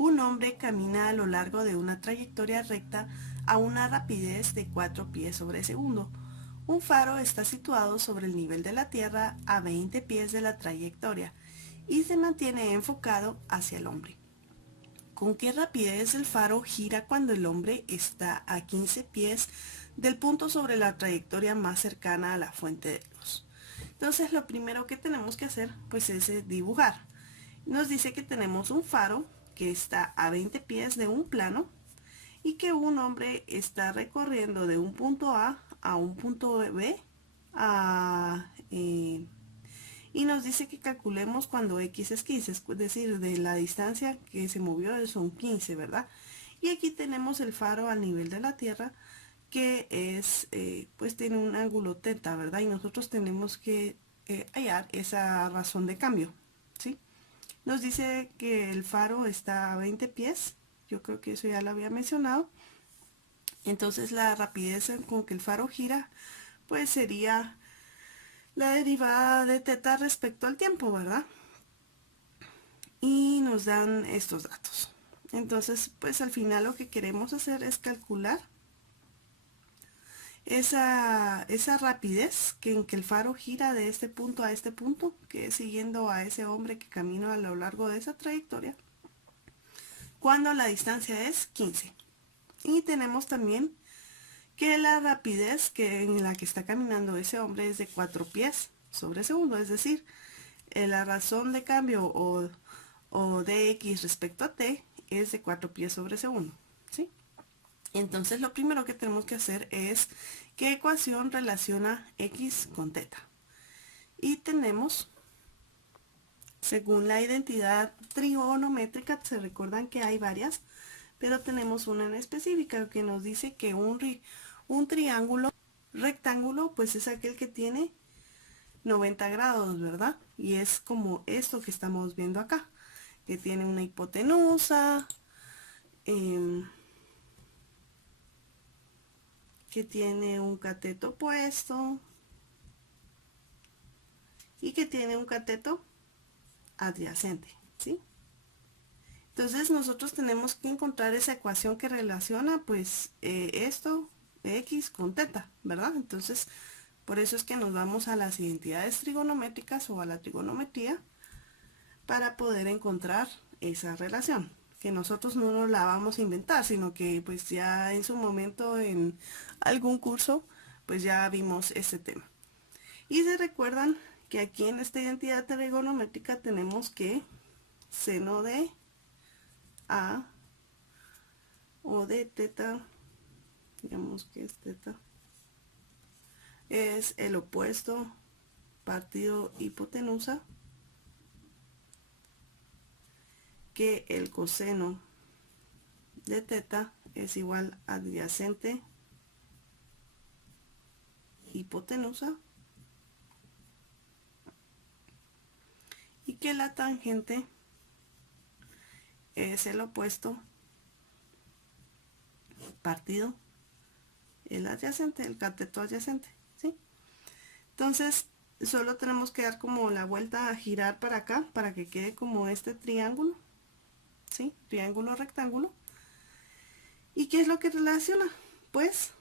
Un hombre camina a lo largo de una trayectoria recta a una rapidez de 4 pies sobre segundo. Un faro está situado sobre el nivel de la Tierra a 20 pies de la trayectoria y se mantiene enfocado hacia el hombre. ¿Con qué rapidez el faro gira cuando el hombre está a 15 pies del punto sobre la trayectoria más cercana a la fuente de luz? Entonces lo primero que tenemos que hacer pues es dibujar. Nos dice que tenemos un faro que está a 20 pies de un plano y que un hombre está recorriendo de un punto A un punto B y nos dice que calculemos cuando X es 15, es decir, de la distancia que se movió son 15, ¿verdad? Y aquí tenemos el faro al nivel de la Tierra que es, pues tiene un ángulo teta, ¿verdad? Y nosotros tenemos que hallar esa razón de cambio, ¿sí? Nos dice que el faro está a 20 pies, yo creo que eso ya lo había mencionado. Entonces la rapidez con que el faro gira, pues sería la derivada de teta respecto al tiempo, ¿verdad? Y nos dan estos datos. Entonces, pues al final lo que queremos hacer es calcular esa rapidez en que el faro gira de este punto a este punto, que es siguiendo a ese hombre que camina a lo largo de esa trayectoria, cuando la distancia es 15. Y tenemos también que la rapidez en la que está caminando ese hombre es de 4 pies sobre segundo, es decir, la razón de cambio o de x respecto a t es de 4 pies sobre segundo, ¿sí? Entonces lo primero que tenemos que hacer es qué ecuación relaciona x con teta. Y tenemos, según la identidad trigonométrica, se recuerdan que hay varias, pero tenemos una en específica que nos dice que un triángulo rectángulo pues es aquel que tiene 90 grados, ¿verdad? Y es como esto que estamos viendo acá, que tiene una hipotenusa, que tiene un cateto opuesto y que tiene un cateto adyacente, ¿sí? Entonces nosotros tenemos que encontrar esa ecuación que relaciona pues esto, x con teta, ¿verdad? Entonces por eso es que nos vamos a las identidades trigonométricas o a la trigonometría para poder encontrar esa relación, que nosotros no nos la vamos a inventar, sino que pues ya en su momento en algún curso pues ya vimos este tema. Y se recuerdan que aquí en esta identidad trigonométrica tenemos que seno de A o de teta, digamos que es teta, es el opuesto partido hipotenusa, que el coseno de teta es igual a adyacente hipotenusa y que la tangente es el opuesto partido el adyacente, el cateto adyacente, ¿sí? Entonces solo tenemos que dar como la vuelta a girar para acá para que quede como este triángulo, ¿sí? Triángulo rectángulo. ¿Y qué es lo que relaciona? Pues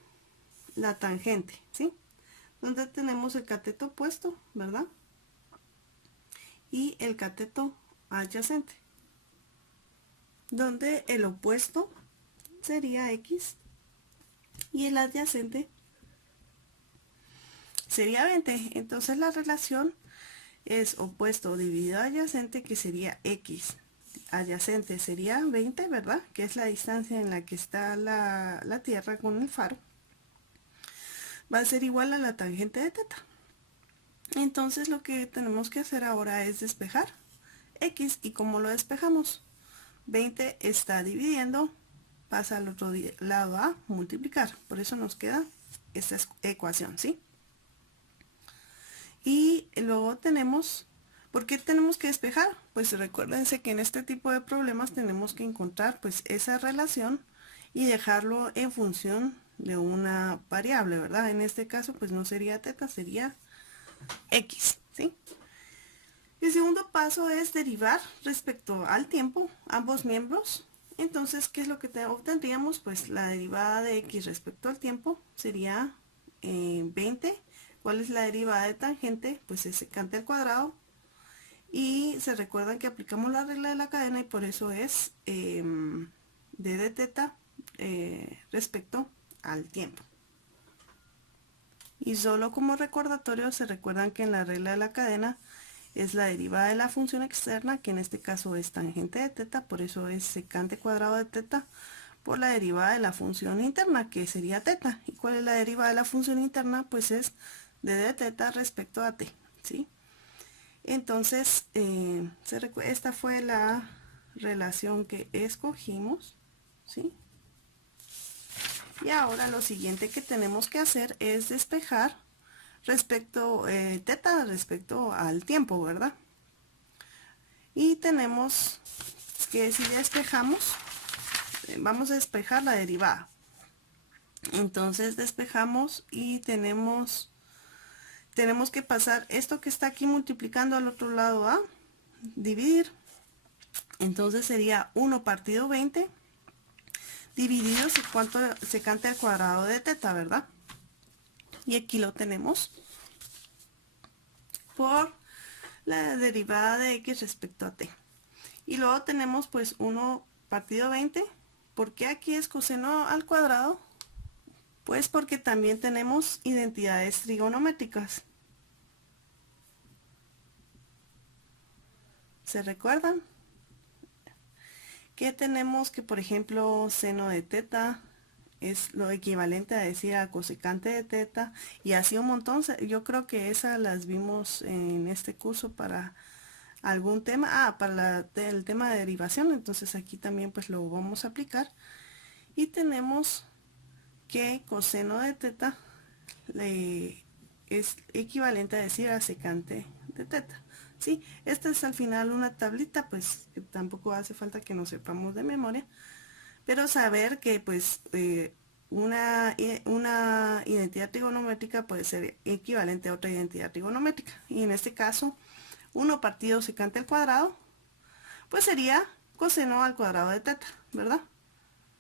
la tangente, ¿sí? Donde tenemos el cateto opuesto, ¿verdad? Y el cateto adyacente, donde el opuesto sería x y el adyacente sería 20. Entonces la relación es opuesto dividido adyacente, que sería x. Adyacente sería 20, ¿verdad? Que es la distancia en la que está la Tierra con el faro. Va a ser igual a la tangente de teta. Entonces lo que tenemos que hacer ahora es despejar x. ¿Y cómo lo despejamos? 20 está dividiendo, pasa al otro lado a multiplicar. Por eso nos queda esta ecuación, ¿sí? Y luego tenemos, ¿por qué tenemos que despejar? Pues recuérdense que en este tipo de problemas tenemos que encontrar pues esa relación y dejarlo en función de una variable, ¿verdad? En este caso pues no sería teta, sería x, ¿sí? El segundo paso es derivar respecto al tiempo ambos miembros Entonces, ¿qué es lo que obtendríamos? Pues la derivada de x respecto al tiempo sería 20. ¿Cuál es la derivada de tangente? Pues es secante al cuadrado. Y se recuerdan que aplicamos la regla de la cadena y por eso es d de teta respecto al tiempo. Y solo como recordatorio se recuerdan que en la regla de la cadena es la derivada de la función externa, que en este caso es tangente de teta, por eso es secante cuadrado de teta, por la derivada de la función interna, que sería teta. ¿Y cuál es la derivada de la función interna? Pues es d de teta respecto a t, ¿sí? Entonces, esta fue la relación que escogimos, ¿sí? Y ahora lo siguiente que tenemos que hacer es despejar respecto, teta respecto al tiempo, ¿verdad? Y tenemos que si despejamos, vamos a despejar la derivada. Entonces despejamos y tenemos que pasar esto que está aquí multiplicando al otro lado a dividir. Entonces sería 1 partido 20 dividido cuánto secante al cuadrado de teta, ¿verdad? Y aquí lo tenemos por la derivada de x respecto a t. Y luego tenemos pues 1 partido 20. ¿Por qué aquí es coseno al cuadrado? Pues porque también tenemos identidades trigonométricas. ¿Se recuerdan? Que tenemos que, por ejemplo, seno de teta es lo equivalente a decir a cosecante de teta, y así un montón. Yo creo que esas las vimos en este curso para algún tema, para el tema de derivación, entonces aquí también pues lo vamos a aplicar. Y tenemos que coseno de teta es equivalente a decir a secante de teta. Sí, esta es al final una tablita, pues que tampoco hace falta que nos sepamos de memoria, pero saber que pues una identidad trigonométrica puede ser equivalente a otra identidad trigonométrica, y en este caso 1 partido secante al cuadrado pues sería coseno al cuadrado de teta, ¿verdad?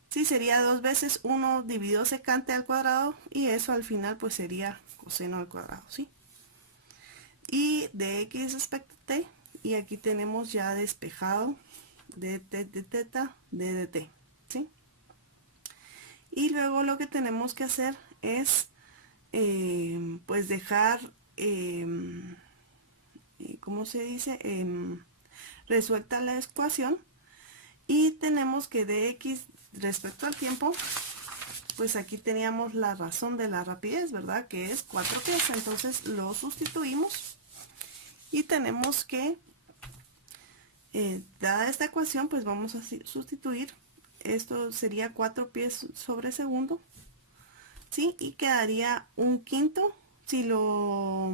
Sí, sería 2 veces 1 dividido secante al cuadrado, y eso al final pues sería coseno al cuadrado, ¿sí? Y de x respecto a t, y aquí tenemos ya despejado de teta, de t, ¿sí? Y luego lo que tenemos que hacer es pues dejar, ¿cómo se dice? Resuelta la ecuación, y tenemos que de x respecto al tiempo, pues aquí teníamos la razón de la rapidez, ¿verdad? Que es 4 pies, entonces lo sustituimos y tenemos que, dada esta ecuación, pues vamos a sustituir, esto sería 4 pies sobre segundo, ¿sí? Y quedaría 1/5, si lo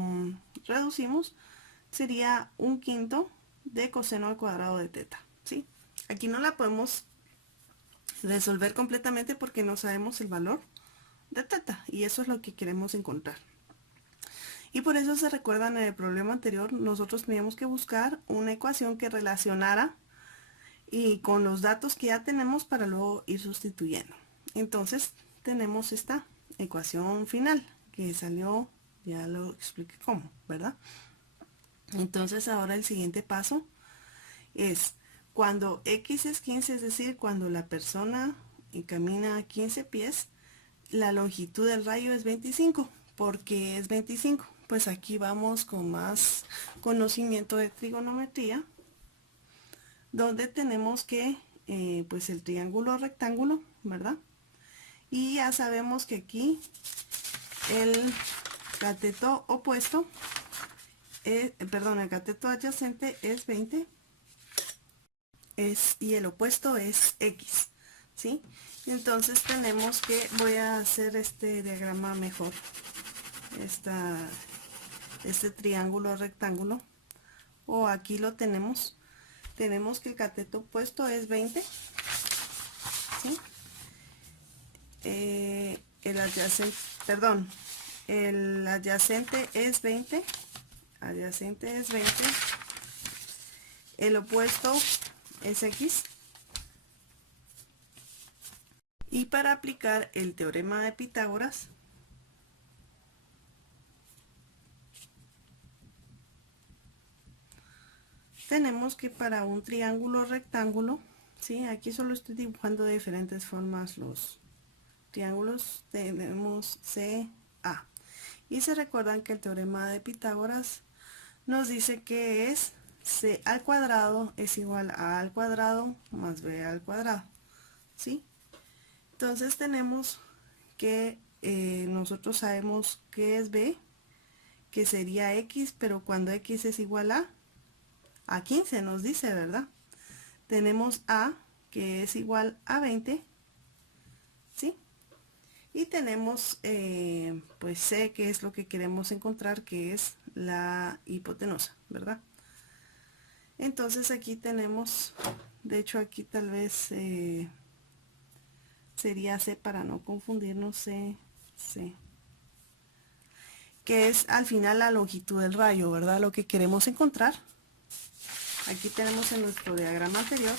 reducimos, sería 1/5 de coseno al cuadrado de teta, ¿sí? Aquí no la podemos resolver completamente porque no sabemos el valor de teta, y eso es lo que queremos encontrar. Y por eso se recuerdan en el problema anterior, nosotros teníamos que buscar una ecuación que relacionara y con los datos que ya tenemos para luego ir sustituyendo. Entonces tenemos esta ecuación final que salió, ya lo expliqué cómo, ¿verdad? Entonces ahora el siguiente paso es cuando x es 15, es decir, cuando la persona camina 15 pies, la longitud del rayo es 25. ¿Por qué es 25? Pues aquí vamos con más conocimiento de trigonometría, donde tenemos que, pues el triángulo rectángulo, ¿verdad? Y ya sabemos que aquí el cateto opuesto, el cateto adyacente es 20, y el opuesto es x, ¿sí? Entonces tenemos que, voy a hacer este diagrama mejor, este triángulo rectángulo, o aquí lo tenemos que el cateto opuesto es 20, ¿sí? El adyacente es 20, el opuesto es x, Y para aplicar el teorema de Pitágoras, tenemos que para un triángulo rectángulo, ¿sí? Aquí solo estoy dibujando de diferentes formas los triángulos. Tenemos CA. Y se recuerdan que el teorema de Pitágoras nos dice que es C al cuadrado es igual a al cuadrado más B al cuadrado, ¿sí? Entonces tenemos que nosotros sabemos que es B, que sería X, pero cuando X es igual a 15 nos dice, ¿verdad? Tenemos A, que es igual a 20, ¿sí? Y tenemos pues C, que es lo que queremos encontrar, que es la hipotenusa, ¿verdad? Entonces aquí tenemos, de hecho aquí tal vez sería C para no confundirnos, C, que es al final la longitud del rayo, ¿verdad? Lo que queremos encontrar. Aquí tenemos en nuestro diagrama anterior,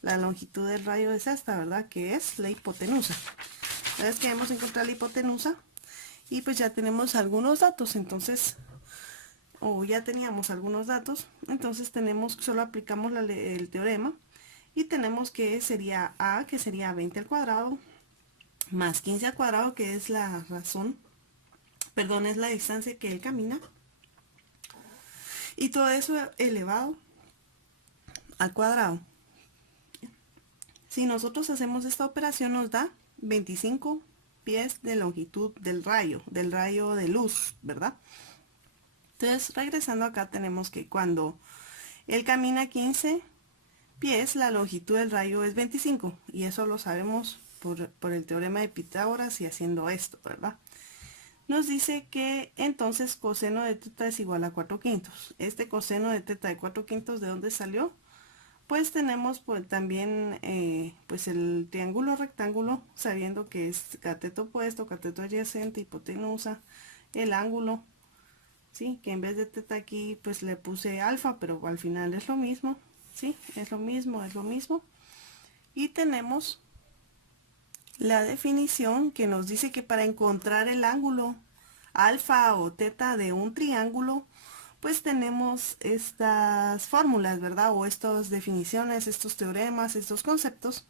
la longitud del rayo es esta, ¿verdad? Que es la hipotenusa. Entonces queremos encontrar la hipotenusa y pues ya tenemos algunos datos, entonces, o ya teníamos algunos datos, entonces solo aplicamos el teorema y tenemos que sería A, que sería 20 al cuadrado, más 15 al cuadrado, que es la razón, perdón, es la distancia que él camina, y todo eso elevado al cuadrado. Si nosotros hacemos esta operación nos da 25 pies de longitud del rayo de luz, ¿verdad? Entonces, regresando acá tenemos que cuando él camina 15 pies, la longitud del rayo es 25, y eso lo sabemos por el teorema de Pitágoras y haciendo esto, ¿verdad? Nos dice que entonces coseno de teta es igual a 4/5. Este coseno de teta de 4/5, ¿de dónde salió? Pues tenemos pues, también pues el triángulo rectángulo, sabiendo que es cateto opuesto, cateto adyacente, hipotenusa, el ángulo, ¿sí? Que en vez de teta aquí pues le puse alfa, pero al final es lo mismo, ¿sí? Es lo mismo, es lo mismo. Y tenemos la definición que nos dice que para encontrar el ángulo alfa o teta de un triángulo, pues tenemos estas fórmulas, ¿verdad? O estas definiciones, estos teoremas, estos conceptos,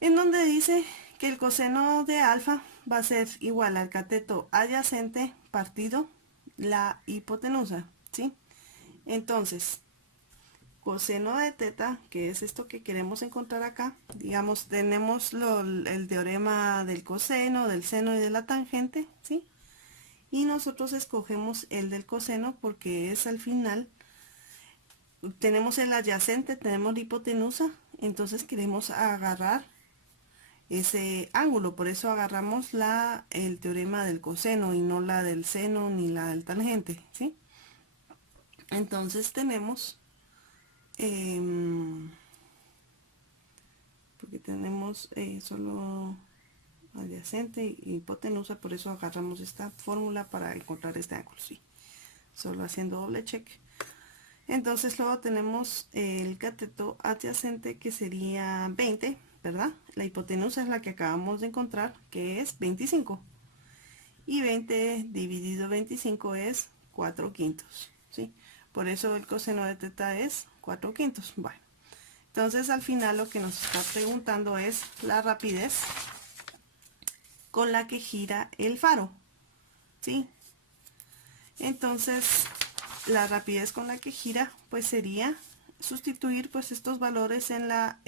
en donde dice que el coseno de alfa va a ser igual al cateto adyacente partido la hipotenusa, ¿sí? Entonces, coseno de teta, que es esto que queremos encontrar acá, digamos, tenemos el teorema del coseno, del seno y de la tangente, ¿sí? Y nosotros escogemos el del coseno porque es al final, tenemos el adyacente, tenemos la hipotenusa, entonces queremos agarrar ese ángulo, por eso agarramos el teorema del coseno y no la del seno ni la del tangente, ¿sí? Entonces tenemos, porque tenemos solo adyacente y hipotenusa, por eso agarramos esta fórmula para encontrar este ángulo, sí, solo haciendo doble check. Entonces luego tenemos el cateto adyacente, que sería 20, ¿verdad? La hipotenusa es la que acabamos de encontrar, que es 25, y 20 dividido 25 es 4/5, ¿sí? Por eso el coseno de teta es 4/5. Bueno, entonces al final lo que nos está preguntando es la rapidez con la que gira el faro, ¿sí? Entonces la rapidez con la que gira pues sería sustituir pues estos valores en la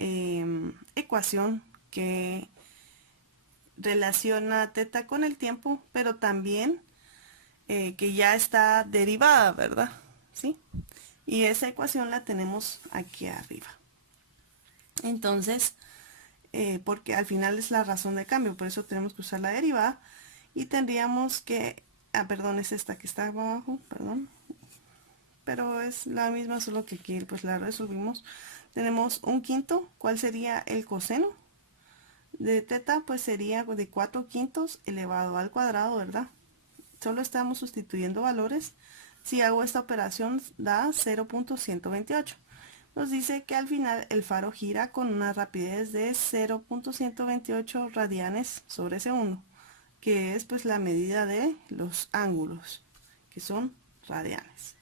ecuación que relaciona teta con el tiempo, pero también que ya está derivada, ¿verdad? ¿Sí? Y esa ecuación la tenemos aquí arriba. Entonces, porque al final es la razón de cambio, por eso tenemos que usar la derivada, y tendríamos que, perdón, es esta que está abajo, perdón, pero es la misma, solo que aquí pues la resolvimos. Tenemos 1/5, ¿cuál sería el coseno de teta? Pues sería de 4/5 elevado al cuadrado, ¿verdad? Solo estamos sustituyendo valores. Si hago esta operación da 0.128. nos dice que al final el faro gira con una rapidez de 0.128 radianes sobre segundo, que es pues la medida de los ángulos, que son radianes.